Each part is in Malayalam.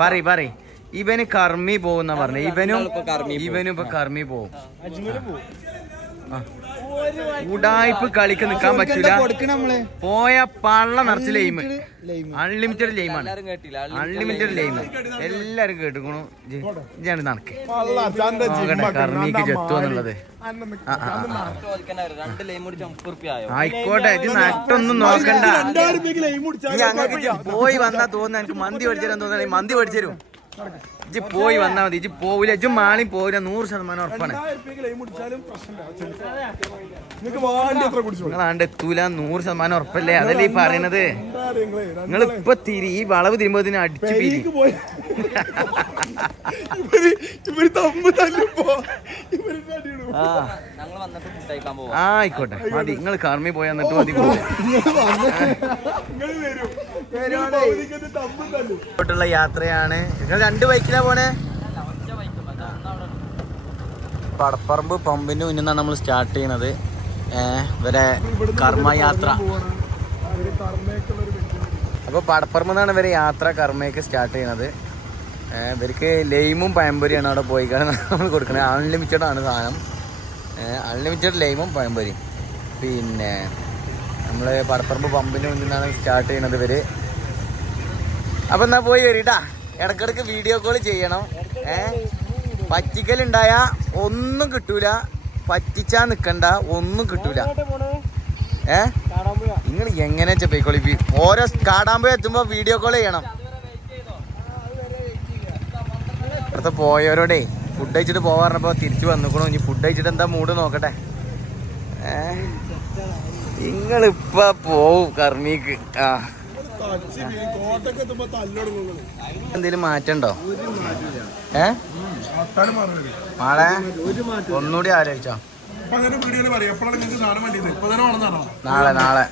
പറി പറയ് ഇവന് കർമ്മി പോകുന്ന പറഞ്ഞു ഇവനും ഇവനും ഇപ്പൊ കർമ്മി പോകും. ഉടായ്പ് കളിക്ക് നിക്കാൻ പറ്റൂല പോയ പള്ള നിറച്ച് ലൈമ് അൺലിമിറ്റഡ് ലൈമാണ് അൺലിമിറ്റഡ് ലൈമ് എല്ലാരും കേട്ടുക്കണു ഇതാണ് നടക്ക്. കർമ്മിക്ക് ചെത്തു എന്നുള്ളത്. ലൈം ആയിക്കോട്ടെ ഇത് നട്ടൊന്നും നോക്കണ്ട. പോയി വന്നാ തോന്നുന്നു എനിക്ക് മന്തി പഠിച്ചു തരാൻ തോന്നുന്നു മന്തി പഠിച്ചു തരും. ഇജ്ജ് പോയി വന്നാ മതി ഇജ്ജ് പോവില്ല ഇജ്ജ് മാളി പോവില്ല നൂറ് ശതമാനം ഉറപ്പാണ്. നിങ്ങളാണ്ട് എത്തൂല നൂറ് ശതമാനം ഉറപ്പല്ലേ? അതല്ലേ ഈ പറയണത്? നിങ്ങൾ ഇപ്പൊ തിരി ഈ വളവ് തിരുമ്പോ ഇതിനെ അടിച്ചു പിരി. വന്നിട്ട് ആയിക്കോട്ടെ മതി. നിങ്ങൾ കർമ്മി പോയി എന്നിട്ട് മതി പോയി ഇങ്ങോട്ടുള്ള യാത്രയാണ്. നിങ്ങൾ രണ്ട് ബൈക്കിലാ പോണേ? പടപ്പറമ്പ് പമ്പിന്റെ മുന്നിൽ നിന്നാണ് നമ്മൾ സ്റ്റാർട്ട് ചെയ്യുന്നത്. ഏഹ് ഇവരെ കർമ്മയാത്ര അപ്പോൾ പടപ്പറമ്പ് നിന്നാണ് ഇവരെ യാത്ര കർമ്മയൊക്കെ സ്റ്റാർട്ട് ചെയ്യുന്നത്. ഇവർക്ക് ലൈമും പഴംപൊരിയാണ് അവിടെ പോയി കാരണം നമ്മൾ കൊടുക്കുന്നത്. അൺലിമിറ്റഡ് ആണ് സാധനം. അൺലിമിറ്റഡ് ലൈമും പഴംപൊരിയും പിന്നെ നമ്മൾ പടപ്പറമ്പ് പമ്പിന് മുന്നിൽ നിന്നാണ് സ്റ്റാർട്ട് ചെയ്യുന്നത് ഇവർ. അപ്പൊ എന്നാ പോയി വരിട്ടാ. ഇടക്കിടക്ക് വീഡിയോ കോൾ ചെയ്യണം. ഏ? പറ്റിക്കലുണ്ടായ ഒന്നും കിട്ടൂല. പറ്റിച്ചാ നിക്കണ്ട ഒന്നും കിട്ടൂല. ഏ? നിങ്ങൾ എങ്ങനെ പോയിക്കോളി? ഓരോ കാടാമ്പോ എത്തുമ്പോ വീഡിയോ കോൾ ചെയ്യണം. ഇവിടുത്തെ പോയവരോടെ ഫുഡ് കഴിച്ചിട്ട് പോവാറിനപ്പോ തിരിച്ചു വന്നിക്കണു. ഇനി ഫുഡ് കഴിച്ചിട്ട് എന്താ മൂഡ് നോക്കട്ടെ? ഏ? നിങ്ങളിപ്പ പോവും കർമ്മിക്ക് ആ. എന്തേലും മാറ്റണ്ടോ? ഏ? മാളെ ഒന്നുകൂടി ആലോചിച്ചോ. നാളെ നാളെ.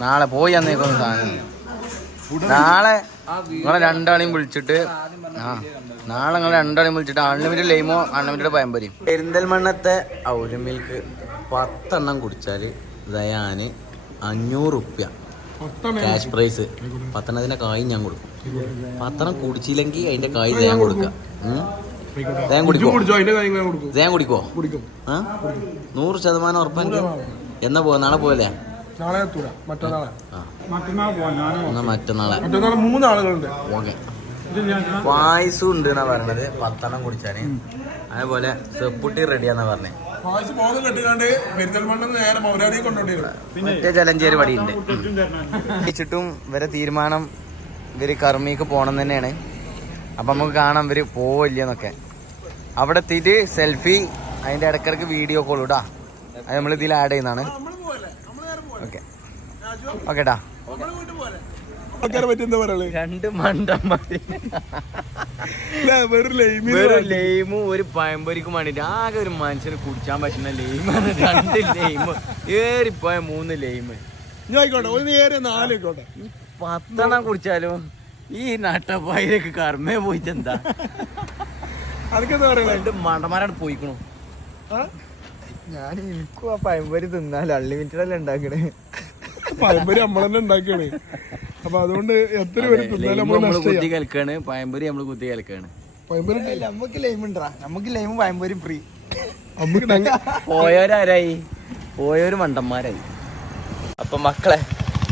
നാളെ പോയി അന്നേക്കൊന്ന് സാധനം. നാളെ നിങ്ങളെ രണ്ടാളെയും വിളിച്ചിട്ട് ആ നാളെ നിങ്ങൾ രണ്ടാളെയും വിളിച്ചിട്ട് അൺലിമിറ്റഡ് ലൈമോ അൺലിമിറ്റഡ് പയമ്പരിയും പെരിന്തൽമണ്ണത്തെ ഔരമിൽക്ക് പത്തെണ്ണം കുടിച്ചാൽ ദയാന് അഞ്ഞൂറ് റുപ്യ ക്യാഷ് പ്രൈസ് പത്തെണ്ണത്തിന്റെ കായ് ഞാൻ കൊടുക്കും. പത്തണം കുടിച്ചില്ലെങ്കിൽ അതിന്റെ കായ് ഞാൻ കൊടുക്കാം. ഞാൻ കുടിക്കോ. കാര്യങ്ങൾ കൊടുക്കും. നൂറ് ശതമാനം ഉറപ്പാണ് എന്നാ പോവാ? നാളെ പോവല്ലേ? നാളെ എത്തൂല. മറ്റന്നാളെ. എന്നാ മറ്റന്നാളെ? മൂന്നാളുകളുണ്ട്. ഓക്കെ. പായസം ഉണ്ട് എന്നാ പറഞ്ഞത്. പത്തെണ്ണം കുടിച്ചാന്. അതേപോലെ സെപ്പുട്ടി റെഡിയാന്നാ പറഞ്ഞേ. പായസം ബോധം കെട്ടുകാണ്ട് പെരിന്തൽമണ്ണ നേരെ മൗരാടി കൊണ്ടോണ്ടിരുന്നു ജലഞ്ചേരി പടിയുണ്ട്. വെച്ചിട്ടും ഇവരെ തീരുമാനം ഇവർ കർമ്മിക്ക് പോണം തന്നെയാണ്. അപ്പൊ നമുക്ക് കാണാം ഇവർ പോവില്ലെന്നൊക്കെ അവിടെ എത്തിയിട്ട് സെൽഫി അതിന്റെ ഇടക്കിടക്ക് വീഡിയോ കോൾ ഇടാ. അത് നമ്മൾ ഇതിൽ ആഡ് ചെയ്യുന്നതാണ്. ഓക്കെ. ഓക്കേട്ടാ രണ്ട് മണ്ടന്മാര്. വെറും ലൈമി ഒരു പഴംപൊരിക്കും വേണ്ടിട്ട് ആകെ ഒരു മനുഷ്യന് കുടിച്ചാൻ പറ്റുന്ന ലൈമാണ് രണ്ട് ലൈമ് ഏറിപ്പോയ മൂന്ന് ലൈമ് ആയിക്കോട്ടെ ഒരു നേരെ നാല് ആയിക്കോട്ടെ. ഈ പത്തെണ്ണം കുടിച്ചാലോ ഈ നട്ടപ്പായിലേക്ക് കർമ്മേ പോയിട്ട് എന്താ രണ്ട് മണ്ടന്മാരാണ് പോയിക്കണു. ഞാൻ എനിക്കും ആ പഴംപൊരി തിന്നാലോ അൺലിമിറ്റഡ് അല്ലേ ഉണ്ടാക്കണേ. പഴംപൊരി നമ്മൾ തന്നെ ഉണ്ടാക്കിയാണ്. അപ്പൊ അതുകൊണ്ട് എത്ര പേര് തിന്നാലും നമ്മൾ നമ്മൾ നഷ്ടം കുത്തി കലക്കാണ് പഴംപൊരി നമ്മൾ കുത്തി കലക്കാണ് പഴംപൊരി നമുക്ക് ലൈം ഉണ്ടാ നമുക്ക് ലൈമും പഴംപൊരി ഫ്രീ നമുക്ക് ഞങ്ങ- പോയവരാരായി? പോയവര് മണ്ടന്മാരായി. അപ്പൊ മക്കളെ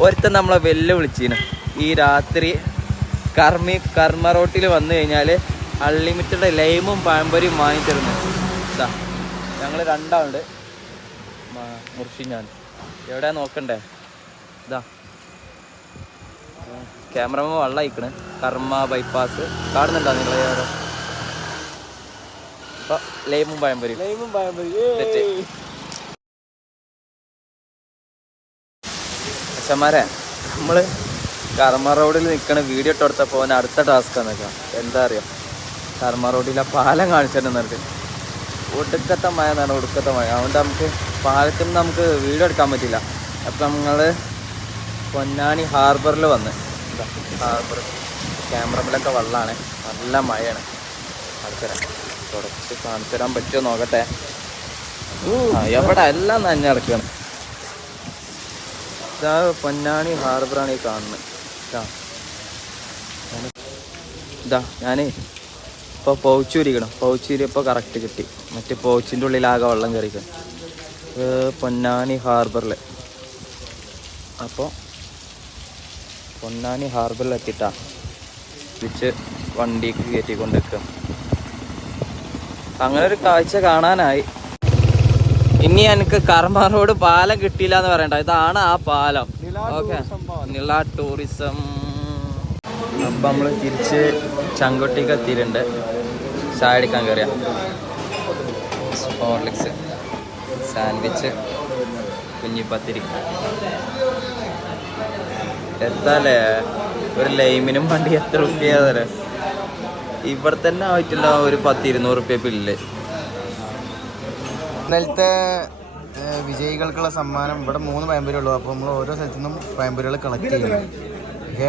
ഒരുത്തൻ നമ്മളെ വെല്ല് വിളിച്ചിന് ഈ രാത്രി കർമ്മി കർമ്മ റോട്ടിൽ വന്നു കഴിഞ്ഞാൽ അൺലിമിറ്റഡ് ലൈമും പഴംപൊരിയും വാങ്ങിച്ചിരുന്നു ഞങ്ങൾ ഇതാ ഞങ്ങൾ രണ്ടാളുണ്ട്. മുർഷി ഞാൻ എവിടെയാ നോക്കണ്ടേ? ഇതാ. ക്യാമറമാൻ വെള്ളം അയക്കണ് കർമ്മ ബൈപ്പാസ് കാണുന്നുണ്ടോ നിങ്ങൾ അപ്പൊ ലൈമും പഴംപൊരിയും. ലൈമും പഴംപൊരി. അച്ഛന്മാരെ നമ്മൾ കർമ്മ റോഡിൽ നിൽക്കണ വീഡിയോ ഇട്ട് കൊടുത്ത പോകാൻ അടുത്ത ടാസ്ക് നിൽക്കാം എന്താ അറിയാം? കർമ്മ റോഡിലെ പാലം കാണിച്ചിട്ട് നിർത്തി ഒടുക്കത്തെ മഴ എന്നാണ് ഒടുക്കത്തെ മഴ. അതുകൊണ്ട് നമുക്ക് പാലത്തിൽ നിന്ന് നമുക്ക് വീഡിയോ എടുക്കാൻ പറ്റില്ല. അപ്പം നമ്മൾ പൊന്നാനി ഹാർബറിൽ വന്ന്. ഹാർബർ ക്യാമറമിലൊക്കെ വെള്ളമാണ് നല്ല മഴയാണ്. അടുത്തരാം തുടച്ച് കാണിച്ചു തരാൻ പറ്റുമോ നോക്കട്ടെ. എവിടെ എല്ലാം നന്നെ അടക്കാണ് ഇതാ പൊന്നാനി ഹാർബറാണ് ഈ കാണുന്നത്. ട്ടാ. ഇതാ ഞാനേ ഇപ്പൊ പൗച്ചൂരിക്കണം പൗച്ചൂരി ഇപ്പൊ കറക്റ്റ് കിട്ടി. മറ്റേ പൗച്ചിന്റെ ഉള്ളിലാകെ വെള്ളം കയറിക്കണം പൊന്നാനി ഹാർബറിൽ അപ്പോൾ പൊന്നാനി ഹാർബറിൽ എത്തിട്ടാ തിരിച്ച് വണ്ടിക്ക് കയറ്റി കൊണ്ടിരിക്കുക അങ്ങനെ ഒരു കാഴ്ച കാണാനായി. ഇനി എനിക്ക് കർമ്മ റോഡ് പാലം കിട്ടിയില്ല എന്ന് പറയണ്ട. ഇതാണ് ആ പാലം. ഓക്കെ നിള ടൂറിസം അപ്പം നമ്മൾ തിരിച്ച് ചങ്കൊട്ടിക്ക് എത്തിയിട്ടുണ്ട്. ചായ അടിക്കാൻ കയറിയ ഹോർലിക്സ് സാൻഡ്വിച്ച് കുഞ്ഞിപ്പത്തിരി. എത്താല്ലേ? ഒരു ലൈമിനും വണ്ടി എത്ര റുപ്യ ഇവിടെ തന്നെ ആയിട്ടില്ല ഒരു പത്ത് ഇരുന്നൂറ് റുപ്യ ബില്ല് ഇന്നലത്തെ വിജയികൾക്കുള്ള സമ്മാനം ഇവിടെ മൂന്ന് പാമ്പരി ഉള്ളു. അപ്പോൾ നമ്മൾ ഓരോ സ്ഥലത്തു നിന്നും പാമ്പരികൾ കളക്ട് ചെയ്യും ഓക്കെ?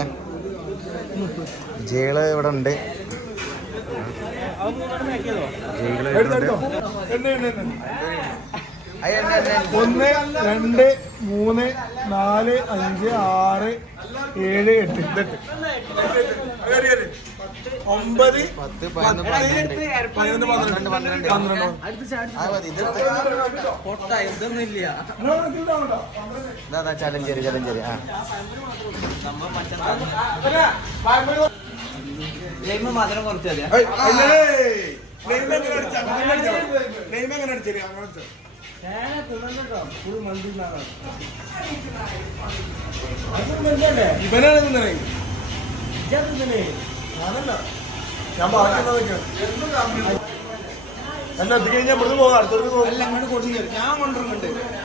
വിജയികൾ ഇവിടെ ഉണ്ട്. ഒന്ന് രണ്ട് മൂന്ന് നാല് അഞ്ച് ആറ് ഏഴ് എട്ട്. ഇതെട്ട്. ഒമ്പത് പത്ത് പതിനൊന്ന് പന്ത്രണ്ട്. പന്ത്രണ്ട് പന്ത്രണ്ട്. ചലഞ്ചേരി ചലഞ്ചേരി. ആ. മധുരം കുറച്ച് മതിയാ? ഞാൻ പോകാം അടുത്തോട്ട് പോകും ഞാൻ കൊണ്ടുവരുന്നുണ്ട്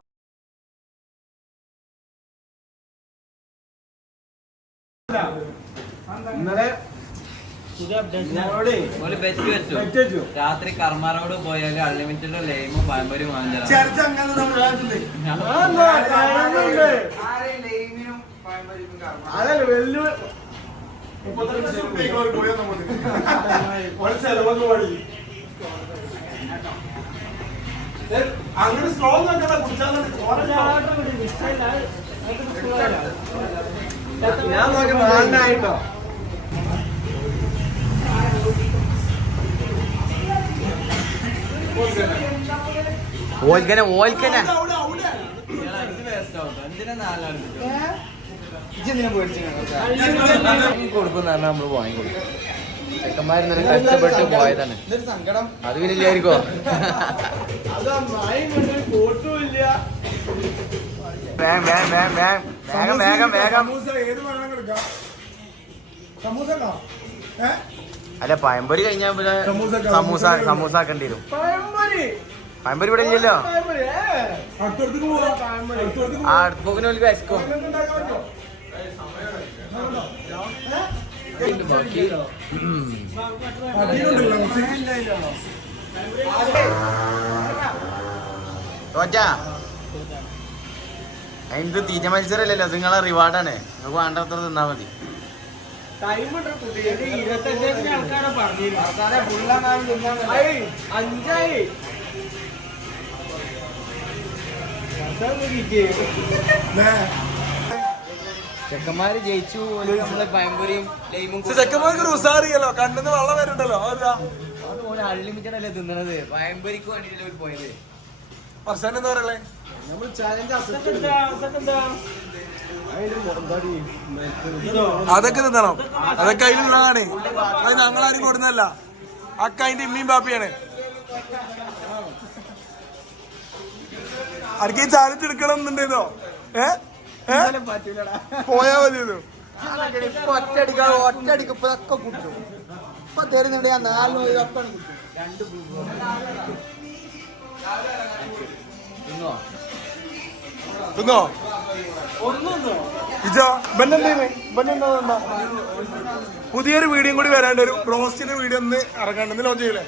രാത്രി കർമാറോട് പോയാൽ അൺലിമിറ്റഡ് ലൈമും നമ്മൾ അതല്ല മുപ്പത്തഞ്ച് ഒരു വഴി അങ്ങനെ സ്ലോ നോക്കണ്ട കുടിച്ചാൽ ഞാൻ നോക്കി നാലിനായിട്ടോ? ഓൽക്കനെ ഓൽക്കനെ. കൊടുക്കുന്ന നമ്മൾ വാങ്ങി കൊടുക്കും. ചെക്കന്മാർ ഇന്നലെ കഷ്ടപ്പെട്ട് പോയതാണ്. അത് കോട്ടുമില്ല വേഗം വേഗം വേഗം. വേഗം വേഗം? അല്ല പയമ്പൊരി കഴിഞ്ഞാൽ സമൂസ സമൂസ ആക്കേണ്ടി വരും. പഴംപൊരി. ഇവിടെ ഇല്ലല്ലോ അതിന്റെ അടുത്ത് പോകുന്ന വിശക്കും. തോറ്റാ മത്സരമല്ലല്ലോ നിങ്ങളെ റിവാർഡാണ് നിങ്ങൾക്ക് വേണ്ടത്ര തിന്നാ മതി അഞ്ചായി ചെക്കന്മാര് ജയിച്ചു നമ്മളെ പഴംപൊരിയും ലൈമും ചെക്കന്മാർക്ക് റുസാറിയല്ലോ കണ്ണെന്ന് വെള്ളം വരുന്നുണ്ടല്ലോ. അതുപോലെ അൺലിമിറ്റഡ് അല്ലേ തിന്നണത്. പഴംപൊരിക്ക് വേണ്ടിയിട്ടല്ലേ ഒരു പോയത്. വർഷാൻ എന്താ പറയലേ അതൊക്കെ തിന്നണം. അതൊക്കെ അതിലുള്ളതാണ് അത് ഞങ്ങളാരും കൊടുന്നല്ല അക്ക അതിന്റെ ഇമ്മയും പാപ്പിയാണ് ആർക്ക് ഈ ചാലഞ്ച് എടുക്കണം എന്നുണ്ടോ ഏ? പോയാ മതിയോ ഇപ്പൊ ഒറ്റയടിക്കാ ഒറ്റയടിക്ക് ഇപ്പൊ ഇതൊക്കെ കുടിച്ചു ഇപ്പൊ തരുന്നുണ്ട് ഞാൻ നാലിന് ഇതൊക്കെ തിന്നോ? ഇജോ ബന്നെന്തേന്ന് ബന്നെന്താ പുതിയൊരു വീഡിയോ കൂടി വരാണ്ട് ഒരു ബ്രോസ്റ്റിന്റെ വീഡിയോ ഒന്ന് ഇറങ്ങാണ്ട് ഒന്ന് ലോഞ്ച് ചെയ്യലേ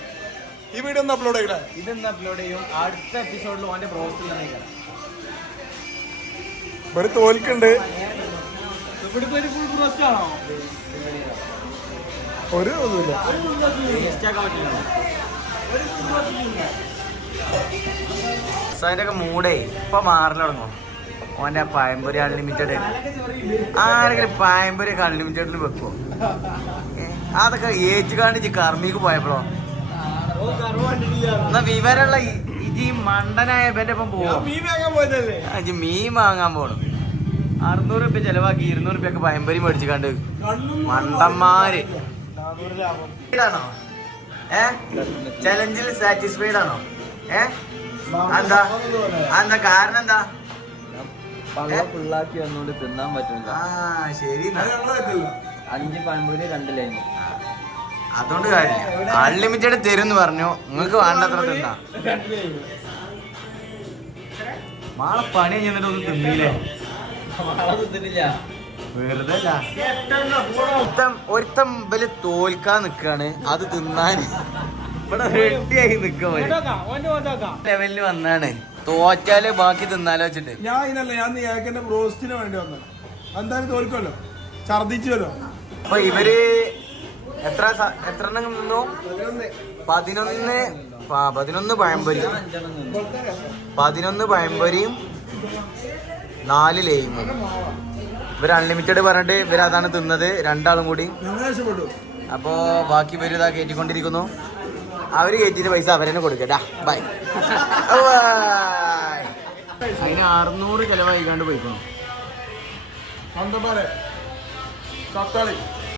ഈ വീഡിയോ ഒന്ന് അപ്ലോഡ് ചെയ്യണേ ഇതൊന്ന് അപ്ലോഡ് ചെയ്യും. അടുത്ത എപ്പിസോഡിൽ ഓന്റെ പ്രോസ്റ്റ് തന്നെ ഒരു തോൽക്കുണ്ട് ഒരു ഒന്നുമില്ല അതിന്റെ ഒക്കെ മൂടേ ഇപ്പൊ മാറി തുടങ്ങും. ഓന്റെ പായംപൊരി അൺലിമിറ്റഡ് ആരെങ്കിലും പായംപൊരി ഒക്കെ അൺലിമിറ്റഡിൽ വെക്കുവോ? ഏ, അതൊക്കെ ഏറ്റ് കാണിച്ച് കർമ്മിക്ക് പോയപ്പോഴോ എന്നാ വിവരമുള്ള ഇതി ഇജി മണ്ടനായ ഇവന്റെ ഒപ്പം ആ, ഇജ്ജ് മീൻ വാങ്ങാൻ പോണു. അറുന്നൂറ് റുപ്യ ചെലവാക്കി ഇരുന്നൂറ് റുപ്യൊക്കെ പയമ്പരി മേടിച്ചു കണ്ട് മണ്ടന്മാര്. ആണോ? ഏ? ചലഞ്ചിൽ സാറ്റിസ്ഫൈഡ് ആണോ? ഏ? എന്താ എന്താ കാരണം എന്താ? പിള്ളാക്കി ഒന്നുകൂടി തിന്നാൻ പറ്റുന്നില്ല. ആ ശരി. അഞ്ച് പഴംപൊരി രണ്ട് ലൈൻ അതുകൊണ്ട് കാര്യമില്ല. അൺലിമിറ്റഡ് തരും എന്ന് പറഞ്ഞു. നിങ്ങൾക്ക് വേണ്ടത്ര തിന്നാ. മാളെ പണി കഴിഞ്ഞിട്ട് ഒന്നും തിന്നില്ലേ? വെറുതെ ഒരുത്തം ഇവൽ തോൽക്കാൻ നിക്കാണ്. അത് തിന്നാന്. ഇവിടെ റെഡിയായി നിക്കാൻ ലെവലിൽ വന്നാണ്. തോറ്റാൽ ബാക്കി തിന്നാലോ വെച്ചിട്ട്. ഞാൻ ഇതിനല്ല ഞാൻ ഏകന്റെ ബ്രോസ്റ്റിന് വേണ്ടി വന്നത്. എന്തായാലും തോൽക്കല്ലോ ഛർദിച്ചല്ലോ അപ്പൊ ഇവർ എത്ര എത്ര എണ്ണം നിന്നു? പതിനൊന്ന്. പതിനൊന്ന് പഴംപൊരിയും പതിനൊന്ന് പഴംപൊരിയും നാല് ലെയിമും ഇവർ അൺലിമിറ്റഡ് പറഞ്ഞിട്ട് ഇവരതാണ് തിന്നത് രണ്ടാളും കൂടി. അപ്പോ ബാക്കി പേര് ഇതാ കയറ്റിക്കൊണ്ടിരിക്കുന്നു അവർ കയറ്റിട്ട് പൈസ അവരെന്നെ കൊടുക്കട്ടാ ബൈ അതിന് അറുന്നൂറ് ചെലവായിക്കാണ്ട് പോയിക്കണു. തക്കാളി